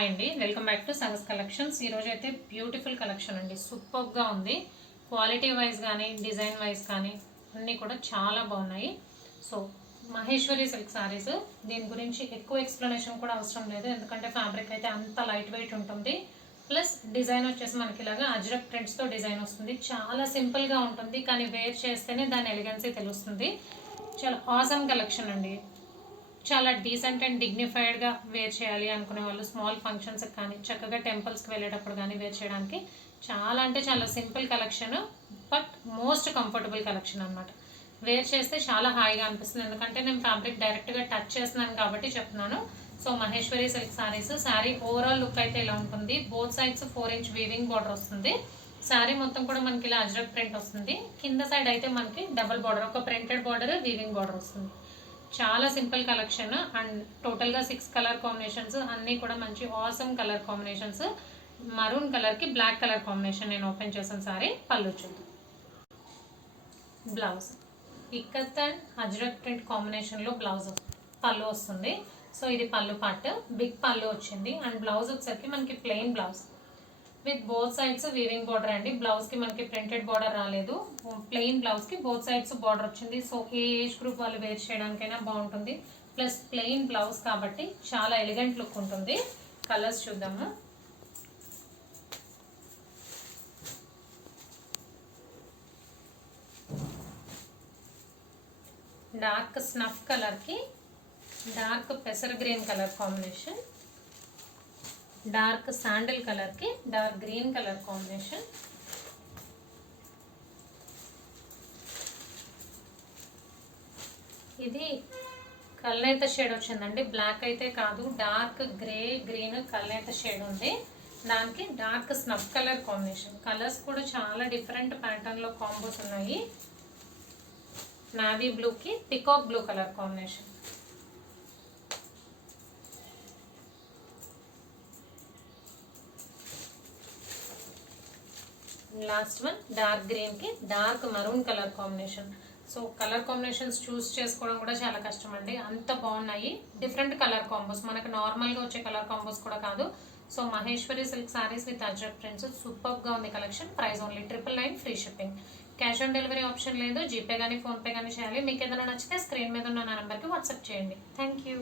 Hi అండి, welcome back to సగస్ collections. ఈరోజు అయితే బ్యూటిఫుల్ కలెక్షన్ అండి, సూపర్గా ఉంది. క్వాలిటీ వైజ్ కానీ డిజైన్ వైజ్ కానీ అన్నీ కూడా చాలా బాగున్నాయి. సో మహేశ్వరి సిల్క్ సారీస్, దీని గురించి ఎక్కువ ఎక్స్ప్లెనేషన్ కూడా అవసరం లేదు, ఎందుకంటే ఫ్యాబ్రిక్ అయితే అంత లైట్ వెయిట్ ఉంటుంది. ప్లస్ డిజైన్ వచ్చేసి మనకి ఇలాగా అజ్రక్ ప్రింట్స్తో డిజైన్ వస్తుంది. చాలా సింపుల్గా ఉంటుంది, కానీ వేర్ చేస్తేనే దాని ఎలిగెన్సీ తెలుస్తుంది. చాలా ఆసమ్ కలెక్షన్ అండి. చాలా డీసెంట్ అండ్ డిగ్నిఫైడ్గా వేర్ చేయాలి అనుకునే వాళ్ళు స్మాల్ ఫంక్షన్స్కి కానీ చక్కగా టెంపుల్స్కి వెళ్ళేటప్పుడు కానీ వేర్ చేయడానికి చాలా అంటే చాలా simple collection, but most comfortable collection అనమాట. వేర్ చేస్తే చాలా హాయిగా అనిపిస్తుంది, ఎందుకంటే నేను ఫ్యాబ్రిక్ డైరెక్ట్గా టచ్ చేస్తున్నాను కాబట్టి చెప్తున్నాను. So Maheshwari silk saris, sari overall look అయితే ఇలా ఉంటుంది. Both sides 4 inch weaving border వస్తుంది. శారీ మొత్తం కూడా మనకి ఇలా అజ్రక్ ప్రింట్ వస్తుంది. కింద సైడ్ అయితే మనకి డబుల్ బార్డర్, ఒక ప్రింటెడ్ బార్డర్, వీవింగ్ బార్డర్ వస్తుంది. చాలా సింపుల్ కలెక్షన్ అండ్ టోటల్గా 6 కలర్ కాంబినేషన్స్, అన్నీ కూడా మంచి ఆసమ్ కలర్ కాంబినేషన్స్. మరూన్ కలర్కి బ్లాక్ కలర్ కాంబినేషన్ నేను ఓపెన్ చేసిన సారీ. పళ్ళు చూద్దాం. Blouse ikat and ajrakh print కాంబినేషన్లో బ్లౌజ్ పళ్ళు వస్తుంది. సో ఇది పళ్ళు పార్ట్, బిగ్ పళ్ళు వచ్చింది. అండ్ బ్లౌజ్ వచ్చేసరికి మనకి plain blouse with both sides weaving border అండి. బ్లౌజ్కి మనకి ప్రింటెడ్ బార్డర్ రాలేదు, ప్లెయిన్ బ్లౌజ్కి బోత్ సైడ్స్ బార్డర్ వచ్చింది. సో ఏ ఏజ్ గ్రూప్ వాళ్ళు వేర్ చేయడానికైనా బాగుంటుంది. ప్లస్ ప్లెయిన్ బ్లౌజ్ కాబట్టి చాలా ఎలిగెంట్ లుక్ ఉంటుంది. కలర్స్ చూద్దాము. డార్క్ స్నఫ్ కలర్కి డార్క్ పెసర్ green colour combination, dark sandal కలర్కి డార్క్ గ్రీన్ కలర్ కాంబినేషన్. ఇది కల్నేత షేడ్ వచ్చిందండి, బ్లాక్ అయితే కాదు, డార్క్ గ్రే గ్రీన్ కల్నేత షేడ్ ఉంది. దానికి dark snuff colour combination. Colours కూడా చాలా డిఫరెంట్ ప్యాటర్న్లో కాంబోస్ ఉన్నాయి. నావీ బ్లూకి peacock blue colour combination. Last one dark గ్రీన్కి dark maroon colour combination. So colour combinations choose చేసుకోవడం కూడా చాలా కష్టం అండి, అంత బాగున్నాయి. డిఫరెంట్ కలర్ కాంబోస్, మనకు నార్మల్గా వచ్చే కలర్ కాంబోస్ కూడా కాదు. So Maheshwari silk saris with ajrak prints, సూపర్గా ఉంది collection. Price only 999, free shipping. Cash on delivery option లేదు, జీపే కానీ ఫోన్పే కానీ చేయాలి. మీకు ఏదైనా నచ్చితే స్క్రీన్ మీద ఉన్న నా నెంబర్కి వాట్సాప్ చేయండి. Thank you.